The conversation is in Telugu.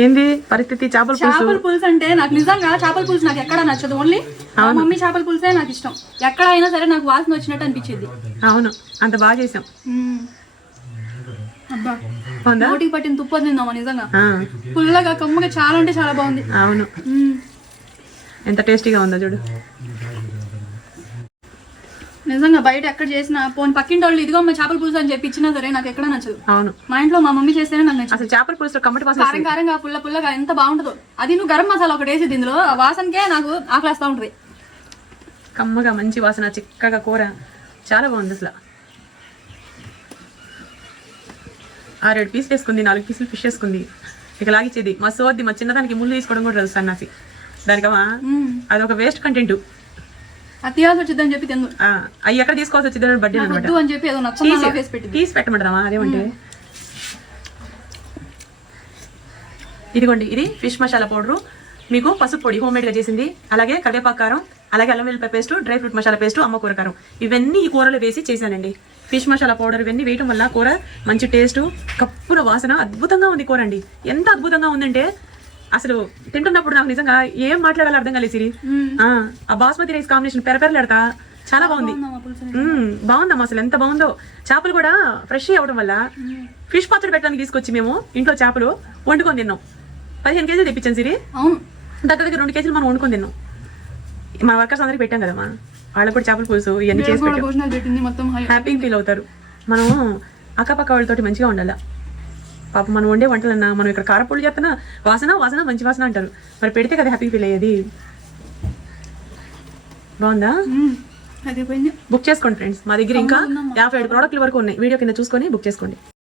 ఏంది పరిస్థితి? చేపల పులుసు అంటే నాకు నిజంగా చేపల పులుసు నాకు ఎక్కడ నచ్చదు. ఓన్లీ మా మమ్మీ చేపల పులుసే నాకు ఇష్టం. ఎక్కడ అయినా సరే నాకు వాసన వచ్చినట్టు అనిపించింది. అవును, అంత బాగా చేసాం. అబ్బా, నోటికి పట్టిన తుప్పది తిందామా నిజంగా. పుల్లగా కమ్మగా చాలా అంటే చాలా బాగుంది. అవును, ఎంత టేస్టీగా ఉందో చూడు. నిజంగా బయట ఎక్కడ చేసినా పోనీ పక్కింటి వాళ్ళు ఇదిగో మా చేపల పులుసు అని చెప్పి ఇచ్చినా సరే నాకు ఎక్కడ నచ్చదు. అవును, మా ఇంట్లో మా మమ్మీ చేస్తేనే నాకు నచ్చదు. అసలు చేపల పులుసులో కమ్మటి వాసన, కారం కారంగా పుల్లగా ఎంత బాగుంటుందో. అది నువ్వు గరం మసాలా ఒకటి వేసేది ఇందులో, ఆ వాసనకే నాకు ఆకలేస్తా ఉంటుంది. కమ్మగా మంచి వాసన, చిక్కగా కూర చాలా బాగుంది అసలు. 6-7 పీసులు వేసుకుంది, 4 పీసులు ఫిష్ వేసుకుంది. ఇక లాగిచ్చేది మా సోద్ది. మా చిన్నదానికి ముళ్ళు తీసుకోవడం కూడా తెలుసు అన్నసి. దానికమ్మా అదొక వేస్ట్ కంటెంట్. అత్యాస వచ్చిందని చెప్పి తిందు. అవి ఎక్కడ తీసుకోవాల్సి వచ్చింది బడ్డీ అనమాట అని చెప్పి ఏదో నచ్చ తీసి పెట్టమంటామా. అదేమంటే ఇదిగోండి, ఇది ఫిష్ మసాలా పౌడరు, మీకు పసుపు పొడి హోమ్ మేడ్గా చేసింది, అలాగే కరివేపాకు కారం, అలాగే అల్లం వెల్లిపాయ paste, dry fruit masala paste, అమ్మ కూర కారం, ఇవన్నీ ఈ కూరలో వేసి చేశానండి. ఫిష్ మసాలా పౌడర్ ఇవన్నీ వేయటం వల్ల కూర మంచి టేస్ట్, కప్పుల వాసన, అద్భుతంగా ఉంది కూర అండి. ఎంత అద్భుతంగా ఉందంటే అసలు తింటున్నప్పుడు నాకు నిజంగా ఏం మాట్లాడాలో అర్థం కాలేదు సిరి. ఆ బాస్మతి రైస్ కాంబినేషన్ పెరపెరలాడతా చాలా బాగుంది. బాగుందమ్మా, అసలు ఎంత బాగుందో. చేపలు కూడా ఫ్రెష్ అవ్వడం వల్ల ఫిష్ పచ్చడి పెట్టడానికి తీసుకొచ్చి మేము ఇంట్లో చేపలు వండుకొని తిన్నాం. 15 కేజీలు తెప్పించాను సిరి. దగ్గర 2 కేజీలు మనం వండుకొని తిన్నాం. మన వర్కర్స్ అందరికి పెట్టాం కదమ్మా, వాళ్ళకి కూడా చేపల పులుసు ఇవన్నీ చేసి పెట్టాం. హ్యాపీ ఫీల్ అవుతారు. మనం అక్కపక్క వాళ్ళతోటి మంచిగా ఉండాలి. పాప మనం వండే వంటలన్నా, మనం ఇక్కడ కారపొడి చేస్తున్నా వాసన మంచి వాసన అంటారు. మరి పెడితే కదా హ్యాపీ ఫీల్ అయ్యేది. బాగుందా? బుక్ చేసుకోండి ఫ్రెండ్స్, మా దగ్గర ఇంకా 57 ప్రోడక్ట్ల వరకు ఉన్నాయి. వీడియో కింద చూసుకొని బుక్ చేసుకోండి.